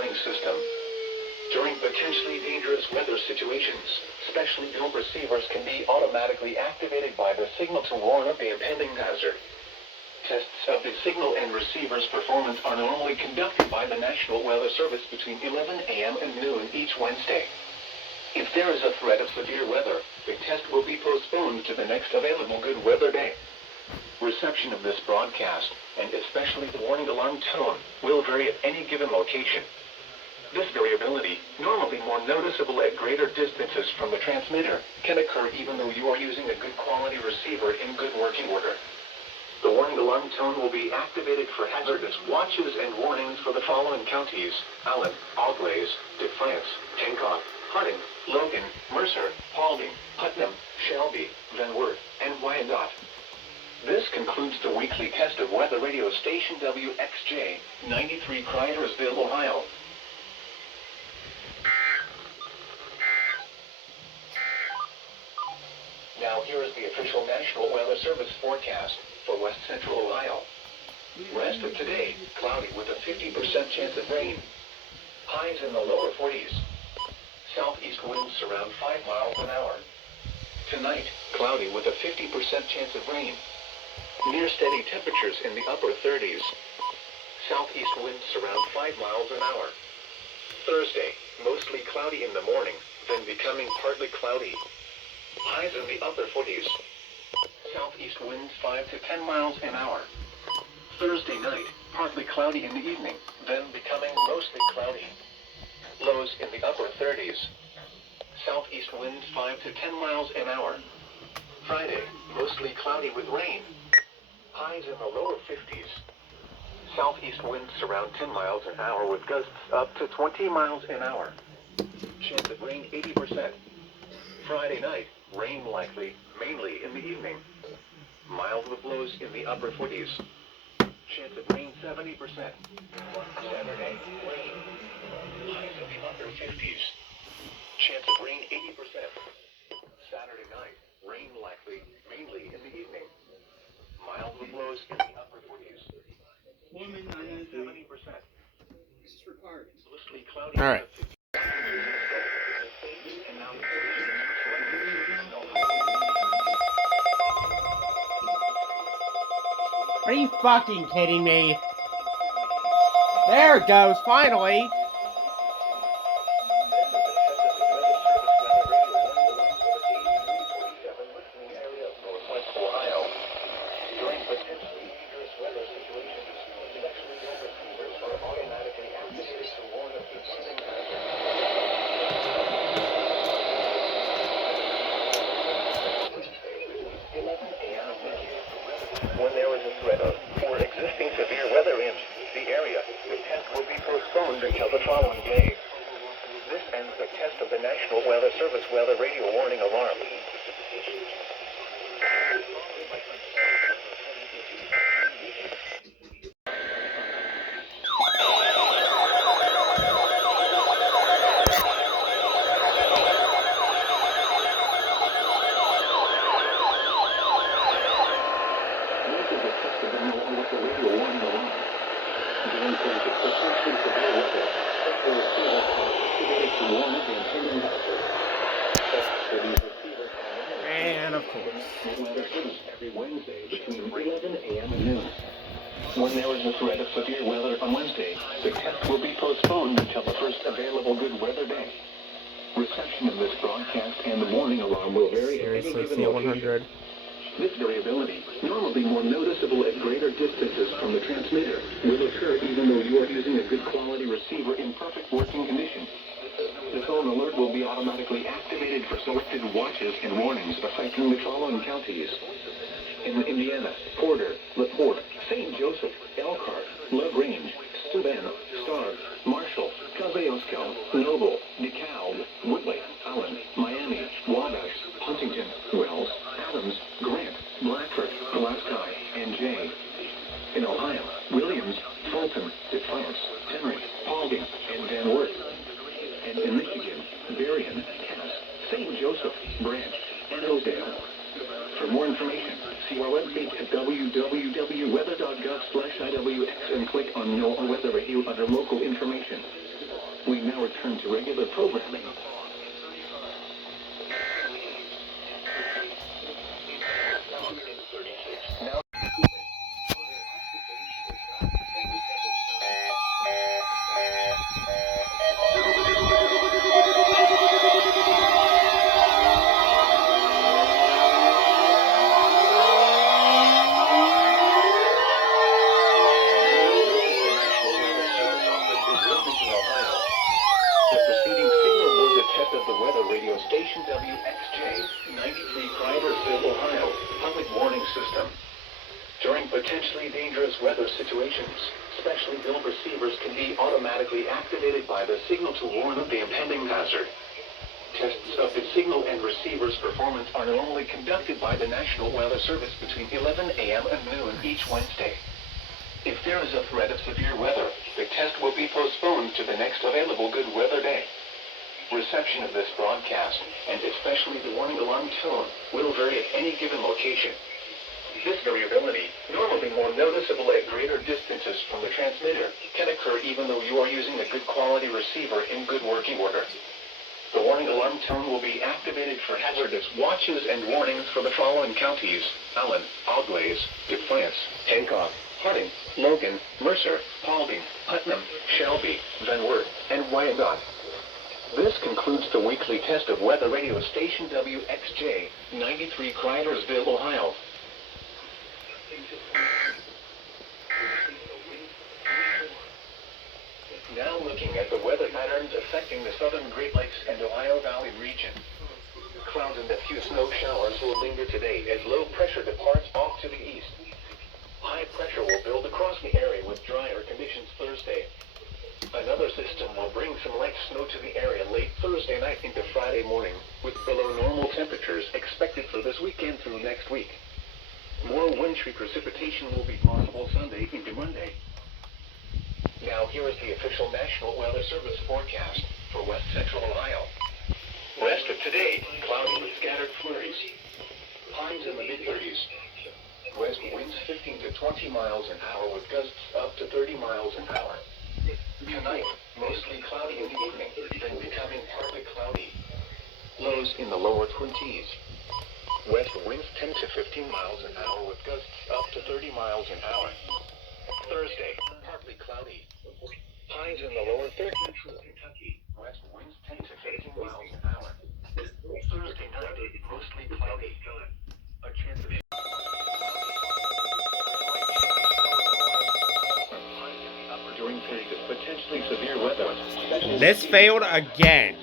warning system. During potentially dangerous weather situations, specially built receivers can be automatically activated by the signal to warn of the impending hazard. Tests of the signal and receiver's performance are normally conducted by the National Weather Service between 11 a.m. and noon each Wednesday. If there is a threat of severe weather, the test will be postponed to the next available good weather day. Reception of this broadcast, and especially the warning alarm tone, will vary at any given location. This variability, normally more noticeable at greater distances from the transmitter, can occur even though you are using a good quality receiver in good working order. The warning alarm tone will be activated for hazardous watches and warnings for the following counties: Allen, Auglaize, Defiance, Hancock, Harding, Logan, Mercer, Paulding, Putnam, Shelby, Van Wert, and Wyandotte. This concludes the weekly test of weather radio station WXJ 93 Cridersville, Ohio. Now here is the official National Weather Service forecast for West Central Ohio. Rest of today, cloudy with a 50% chance of rain. Highs in the lower 40s. Southeast winds around 5 miles an hour. Tonight, cloudy with a 50% chance of rain. Near steady temperatures in the upper 30s. Southeast winds around 5 miles an hour. Thursday, mostly cloudy in the morning, then becoming partly cloudy. Highs in the upper 40s. Southeast winds 5 to 10 miles an hour. Thursday night, partly cloudy in the evening, then becoming mostly cloudy. Lows in the upper 30s. Southeast winds 5 to 10 miles an hour. Friday, mostly cloudy with rain. Highs in the lower 50s. Southeast winds around 10 miles an hour with gusts up to 20 miles an hour. Chance of rain 80%. Friday night, rain likely, mainly in the evening. Mild with lows in the upper 40s. Chance of rain 70%. Saturday, rain. Highs in the upper 50s. Chance of rain 80%. Saturday night, rain likely, mainly in the evening. Mild with lows in the upper 40s. Chance of rain 70%. Mostly cloudy. All right. Are you fucking kidding me? There it goes, finally! When there is a threat of or existing severe weather in the area, the test will be postponed until the following day. This ends the test of the National Weather Service weather radio warning alarm. And of course. Every Wednesday between 11 a.m. and noon. When there is a threat of severe weather on Wednesday, the test will be postponed until the first available good weather day. Reception of this broadcast and the warning alarm will vary at any given location. This variability, normally more noticeable at greater distances from the transmitter, will occur even though you are using a good quality receiver in perfect working condition. The tone alert will be automatically activated for selected watches and warnings affecting the following counties: in Indiana, Porter, LaPorte, St. Joseph, Elkhart, LaGrange, Steuben, Stark, Marshall, Kosciuszko, Noble, DeKalb, Woodley, Allen, Miami, Wabash, Huntington, Wells, Adams, Grant, Blackford, Pulaski, and Jay. In Ohio, Williams, Fulton, Defiance, Henry, Paulding, and Van Wert. And in Michigan, Berrien, Cass, St. Joseph, Branch, and Oakdale. For more information, see our website at www.weather.gov/IWX and click on Know Weather Radio under Local Information. We now return to regular programming. Now Station WXJ, 93 Crydersville, Ohio, public warning system. During potentially dangerous weather situations, specially built receivers can be automatically activated by the signal to warn of the impending hazard. Tests of the signal and receiver's performance are normally conducted by the National Weather Service between 11 a.m. and noon each Wednesday. If there is a threat of severe weather, the test will be postponed to the next available good weather day. Reception of this broadcast, and especially the warning alarm tone, will vary at any given location. This variability, normally more noticeable at greater distances from the transmitter, can occur even though you are using a good quality receiver in good working order. The warning alarm tone will be activated for hazardous watches and warnings for the following counties: Allen, Auglaize, Defiance, Hancock, Harding, Logan, Mercer, Paulding, Putnam, Shelby, Van Wert, and Wyandotte. This concludes the weekly test of weather radio station WXJ, 93 Crydersville, Ohio. Now looking at the weather patterns affecting the southern Great Lakes and Ohio Valley region. Clouds and a few snow showers will linger today as low pressure departs off to the east. High pressure will build across the area with drier conditions Thursday. Another system will bring some light snow to the area late Thursday night into Friday morning, with below normal temperatures expected for this weekend through next week. More wintry precipitation will be possible Sunday into Monday. Now here is the official National Weather Service forecast for west central Ohio. Rest of today, cloudy with scattered flurries. Highs in the mid-30s. West winds 15 to 20 miles an hour with gusts up to 30 miles an hour. Tonight, mostly cloudy in the evening, then becoming partly cloudy. Lows in the lower 20s. West winds 10 to 15 miles an hour with gusts up to 30 miles an hour. Thursday, partly cloudy. Highs in the lower 30s. West winds 10 to 15 miles an hour. Thursday night, mostly cloudy. A chance of during periods of potentially severe weather. This failed again.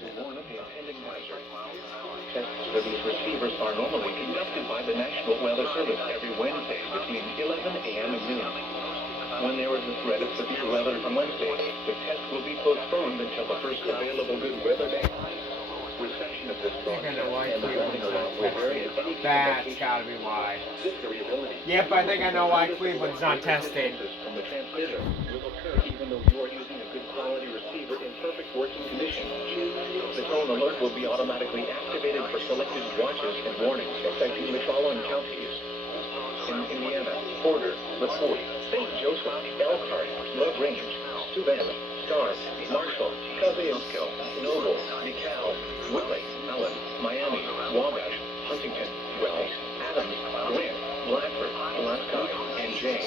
Tests for these receivers are normally conducted by the National Weather Service every Wednesday between 11 a.m. and noon. When there is a threat of severe weather on Wednesday, the test will be postponed until the first available good weather day. Reception of this broadcast and the warning alarm will vary at any That's gotta be why. This variability. Yep, I think I know why Cleveland's not tested. From the transmitter will occur even though you are using a good quality receiver in perfect working condition. The tone alert will be automatically activated for selected watches and warnings affecting the following counties: in Indiana, Porter, LaPorte, St. Joseph, Elkhart, LaGrange, Steuben, Starr, Marshall, Kosciuszko, Noble, DeKalb, Whitley, Allen, Miami, Wabash, Huntington, Wells, Adams, Grant, Blackford, Glasgow, and Jay.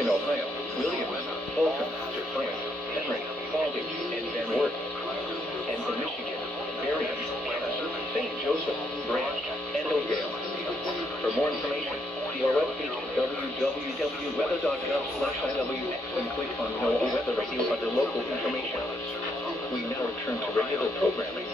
In Ohio, Williams, Fulton, Defiance, Henry, Paulding, and Van Wert. And in Michigan, Berrien, St. Joseph, Branch, and Oakdale. For more information, see our webpage at www.weather.gov/IWX and click on No Weather Radio under local information. We now return to regular programming.